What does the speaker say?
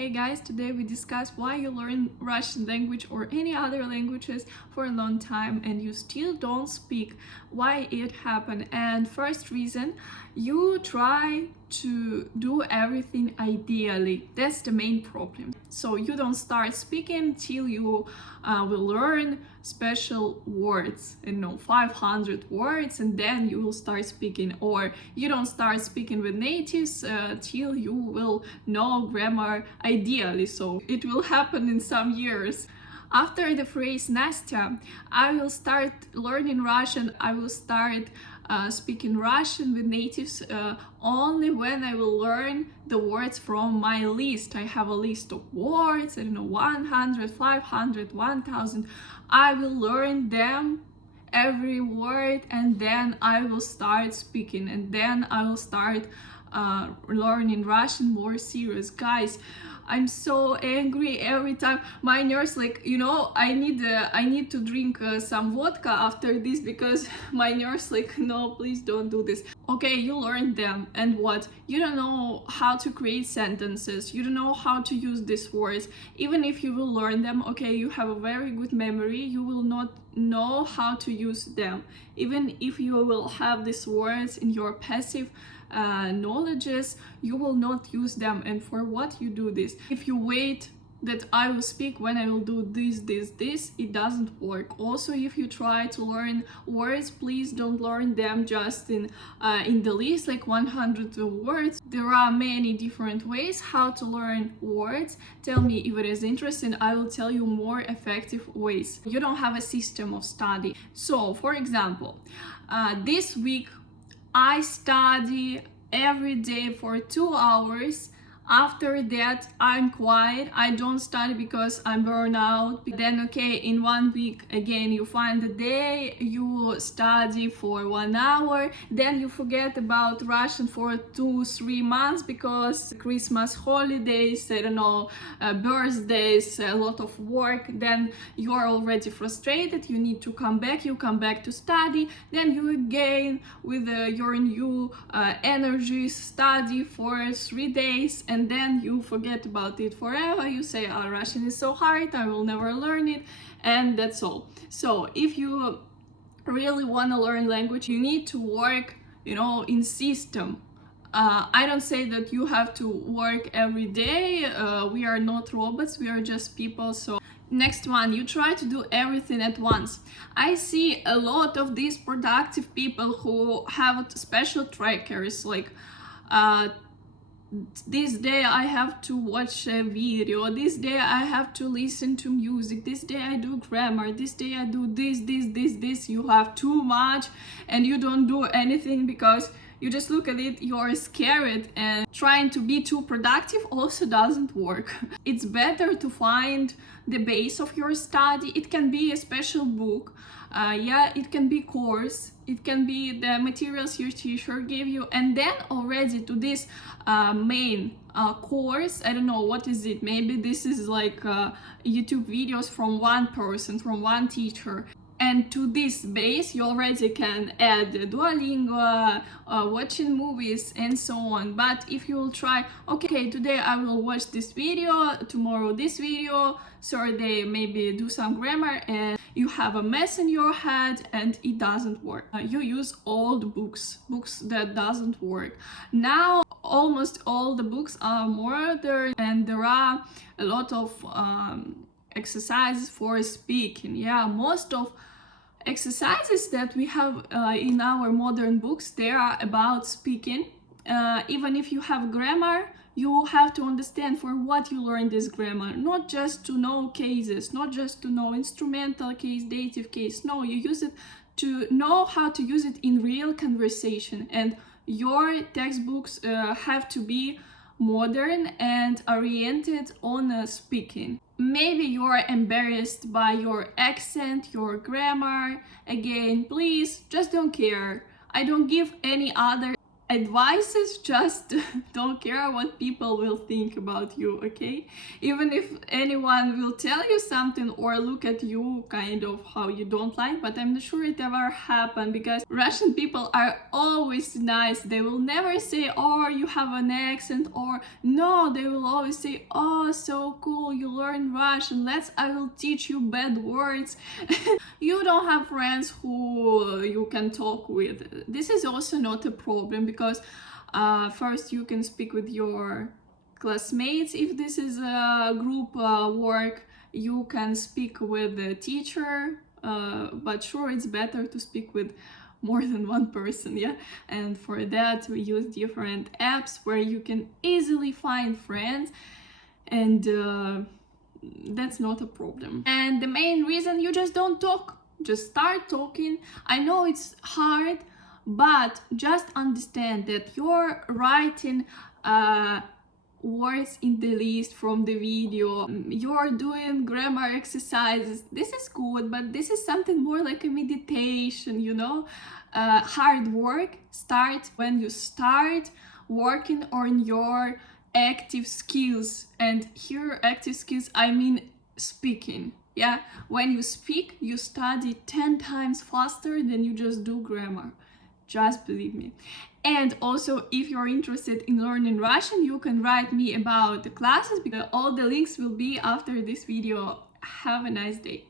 Hey guys, today we discuss why you learn Russian language or any other languages for a long time and you still don't speak, why it happened. And first reason, you try to do everything ideally. That's the main problem. So you don't start speaking till you will learn special words, 500 words, and then you will start speaking. Or you don't start speaking with natives till you will know grammar ideally. So it will happen in some years. After the phrase Nastya, I will start learning Russian. I will start speaking Russian with natives only when I will learn the words from my list. I have a list of words, 100, 500, 1000. I will learn them, every word, and then I will start speaking, and then I will start learning Russian more serious. Guys, I'm so angry every time. My nurse, I need to drink some vodka after this, because my nurse, no, please don't do this. Okay, you learned them, and what? You don't know how to create sentences. You don't know how to use these words. Even if you will learn them, okay, you have a very good memory, you will not know how to use them. Even if you will have these words in your passive knowledges, you will not use them. And for what you do this? If you wait that I will speak when I will do this, it doesn't work. Also, if you try to learn words, please don't learn them just in the list, like 100 words. There are many different ways how to learn words. Tell me if it is interesting, I will tell you more effective ways. You don't have a system of study. So, for example, this week I study every day for 2 hours. After that, I'm quiet. I don't study because I'm burned out. Then, okay, in 1 week, again, you find a day, you study for 1 hour. Then you forget about Russian for 2-3 months because Christmas holidays, birthdays, a lot of work. Then you are already frustrated. You need to come back. You come back to study. Then you again, with your new energies, study for 3 days. And then you forget about it forever. You say, Russian is so hard, I will never learn it, and that's all. So if you really want to learn language, you need to work, in system. I don't say that you have to work every day. We are not robots, we are just people. So next one, you try to do everything at once. I see a lot of these productive people who have special trackers, this day I have to watch a video, this day I have to listen to music, this day I do grammar, this day I do this. You have too much and you don't do anything because you just look at it, you're scared, and trying to be too productive also doesn't work. It's better to find the base of your study. It can be a special book, it can be course, it can be the materials your teacher gave you, and then already to this main course, I don't know what is it, maybe this is YouTube videos from one person, from one teacher. And to this base, you already can add Duolingo, watching movies, and so on. But if you will try, okay, today I will watch this video, tomorrow this video, Thursday maybe do some grammar, and you have a mess in your head and it doesn't work. You use old books that doesn't work. Now, almost all the books are modern and there are a lot of exercises for speaking. Most of exercises that we have in our modern books, they are about speaking. Even if you have grammar, you have to understand for what you learn this grammar, not just to know cases, not just to know instrumental case, dative case. No, you use it to know how to use it in real conversation. And your textbooks have to be modern and oriented on speaking. Maybe you're embarrassed by your accent, your grammar. Again, please, just don't care. I don't give any other advice is just don't care what people will think about you, okay? Even if anyone will tell you something or look at you kind of how you don't like, but I'm not sure it ever happened, because Russian people are always nice. They will never say, oh, you have an accent, or no, they will always say, oh, so cool, you learn Russian, I will teach you bad words. You don't have friends who you can talk with. This is also not a problem, because first you can speak with your classmates. If this is a group work, you can speak with the teacher, but sure, it's better to speak with more than one person, yeah? And for that we use different apps where you can easily find friends, and that's not a problem. And the main reason, you just don't talk, just start talking. I know it's hard, but just understand that you're writing words in the list from the video, you're doing grammar exercises. This is good, but this is something more like a meditation, you know? Hard work starts when you start working on your active skills. And here, active skills, I mean speaking. Yeah, when you speak, you study 10 times faster than you just do grammar. Just believe me. And also, if you're interested in learning Russian, you can write me about the classes, because all the links will be after this video. Have a nice day.